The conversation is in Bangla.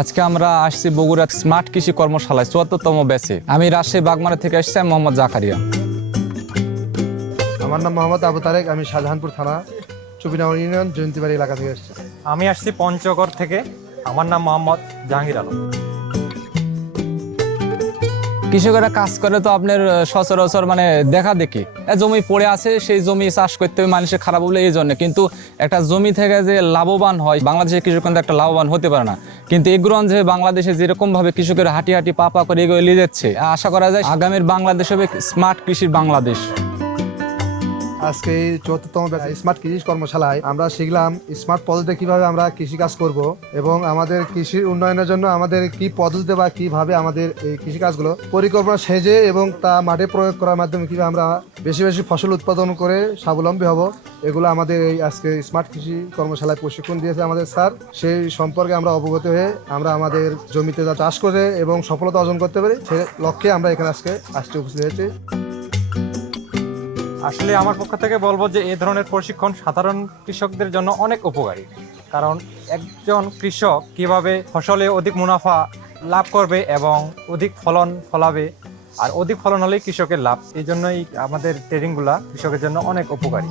আজকে আমরা আসছি বগুড়া স্মার্ট কৃষি কর্মশালায় ৭৪তম ব্যাচে। আমি রাজশাহী বাগমারা থেকে আসছি, আমি মোহাম্মদ জাকারিয়া। আমার নাম মোহাম্মদ আবু তারেক, আমি শাহজাহানপুর থানা চুপিনগর ইউনিয়ন জয়ন্তীবাড়ি এলাকা থেকে এসেছি। আমি আসছি পঞ্চগড় থেকে, আমার নাম মোহাম্মদ জাহাঙ্গীর আলম। কৃষকেরা কাজ করে তো আপনার সচরাচর দেখা দেখি জমি পড়ে আছে, সেই জমি চাষ করতে হবে মানুষের খারাপ বলে এই জন্য, কিন্তু একটা জমি থেকে যে লাভবান হয় বাংলাদেশের কৃষক কিন্তু একটা লাভবান হতে পারে না। কিন্তু এগুলো যে বাংলাদেশে যেরকম ভাবে কৃষকের হাঁটি হাঁটি পা পা করে এগিয়ে নিয়ে যাচ্ছে, আশা করা যায় আগামীর বাংলাদেশ হবে স্মার্ট কৃষির বাংলাদেশ। আজকে এই ৭৪তম স্মার্ট কৃষি কর্মশালায় আমরা শিখলাম স্মার্ট পদ্ধতিতে কিভাবে আমরা কৃষি কাজ করব এবং আমাদের কৃষির উন্নয়নের জন্য আমাদের কি পদ্ধতিতে বা কিভাবে আমাদের এই কৃষি কাজগুলো পরিকল্পনা সেজে এবং তা মাঠে প্রয়োগ করার মাধ্যমে কিভাবে আমরা বেশি বেশি ফসল উৎপাদন করে স্বাবলম্বী হব, এগুলো আমাদের এই আজকে স্মার্ট কৃষি কর্মশালায় প্রশিক্ষণ দিয়েছে আমাদের স্যার। সেই সম্পর্কে আমরা অবগত হয়ে আমরা আমাদের জমিতে যা চাষ করে এবং সফলতা অর্জন করতে পারি সে লক্ষ্যে আমরা এখানে আজকে উপস্থিত হয়েছি। আসলে আমার পক্ষ থেকে বলবো যে এই ধরনের প্রশিক্ষণ সাধারণ কৃষকদের জন্য অনেক উপকারী, কারণ একজন কৃষক কিভাবে ফসলে অধিক মুনাফা লাভ করবে এবং অধিক ফলন ফলাবে, আর অধিক ফলন হলেই কৃষকের লাভ। এই জন্যই আমাদের ট্রেনিংগুলা কৃষকের জন্য অনেক উপকারী।